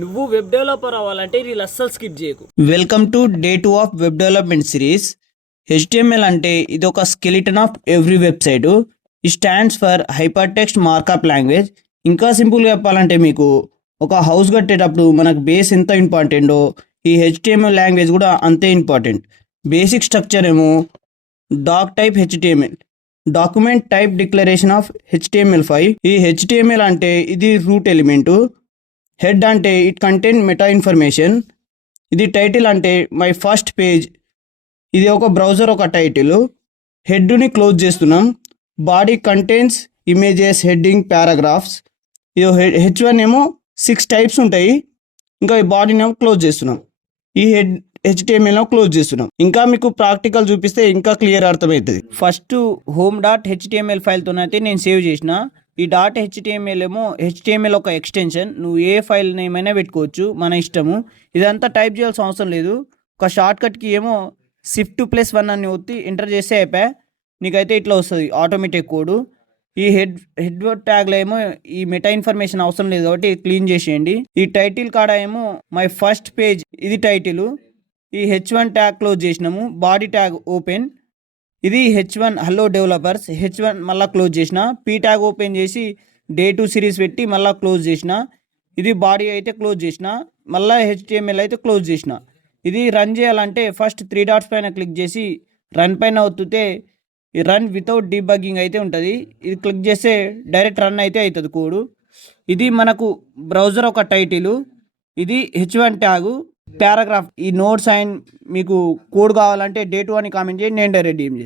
నువ్వు web developer అవ్వాలంటే వీళ్ళు అస్సలు స్కిప్ చేయకు. Welcome to day 2 of web development series. HTML అంటే ఇది ఒక స్కెలిటన్ ఆఫ్ ఎవ్రీ వెబ్సైట్. ఈ stands for hyper text markup language. ఇంకా సింపుల్గా చెప్పాలంటే మీకు ఒక హౌస్ కట్టేటప్పుడు మనకు బేస్ ఎంత ఇంపార్టెంటో ఈ HTML లాంగ్వేజ్ కూడా అంతే ఇంపార్టెంట్. బేసిక్ స్ట్రక్చర్ ఏమో doc type HTML, document type declaration of HTML5. ఈ HTML అంటే ఇది రూట్ ఎలిమెంటు. హెడ్ అంటే ఇట్ కంటైన్ మెటా ఇన్ఫర్మేషన్. ఇది టైటిల్ అంటే మై ఫస్ట్ పేజ్. ఇది ఒక బ్రౌజర్ ఒక టైటిల్. హెడ్ని క్లోజ్ చేస్తున్నాం. Body contains images, heading, paragraphs. ఇది H1 ఏమో 6 టైప్స్ ఉంటాయి. ఇంకా ఈ బాడీని ఏమో క్లోజ్ చేస్తున్నాం. ఈ HTML క్లోజ్ చేస్తున్నాం. ఇంకా మీకు ప్రాక్టికల్ చూపిస్తే ఇంకా క్లియర్ అర్థమవుతుంది. ఫస్ట్ home.html ఫైల్తోనైతే నేను సేవ్ చేసిన. ఈ .html ఏమో HTML ఒక ఎక్స్టెన్షన్. నువ్వు ఏ ఫైల్ నేమ్ అయినా పెట్టుకోవచ్చు, మన ఇష్టము. ఇదంతా టైప్ చేయాల్సిన అవసరం లేదు. ఒక షార్ట్ కట్కి ఏమో Shift+1 అని ఒత్తి ఎంటర్ చేస్తే అయిపోయా. నీకైతే ఇట్లా వస్తుంది ఆటోమేటిక్ కోడ్. ఈ హెడ్ ట్యాగ్లో ఏమో ఈ మెటా ఇన్ఫర్మేషన్ అవసరం లేదు కాబట్టి క్లీన్ చేసేయండి. ఈ టైటిల్ కాడ ఏమో మై ఫస్ట్ పేజ్, ఇది టైటిల్. ఈ H1 ట్యాగ్ క్లోజ్ చేసినాము. Body tag open. ఇది H1 హలో డెవలపర్స్. H1 మళ్ళీ క్లోజ్ చేసిన. P ట్యాగ్ ఓపెన్ చేసి డే 2 సిరీస్ పెట్టి మళ్ళీ క్లోజ్ చేసిన. ఇది బాడీ అయితే క్లోజ్ చేసిన. మళ్ళీ HTML అయితే క్లోజ్ చేసిన. ఇది రన్ చేయాలంటే ఫస్ట్ 3 డాట్స్ పైన క్లిక్ చేసి రన్ పైన ఒత్తితే ఈ రన్ వితౌట్ డీబగ్గింగ్ అయితే ఉంటుంది. ఇది క్లిక్ చేస్తే డైరెక్ట్ రన్ అయితే అవుతుంది కోడ్. ఇది మనకు బ్రౌజర్ ఒక టైటిల్. ఇది H1 ట్యాగు, పారాగ్రాఫ్. ఈ నోట్స్ అండ్ మీకు కోడ్ కావాలంటే డే 2 అని కామెంట్ చేయండి, నేను డైరెక్ట్ ఏం చేస్తాను.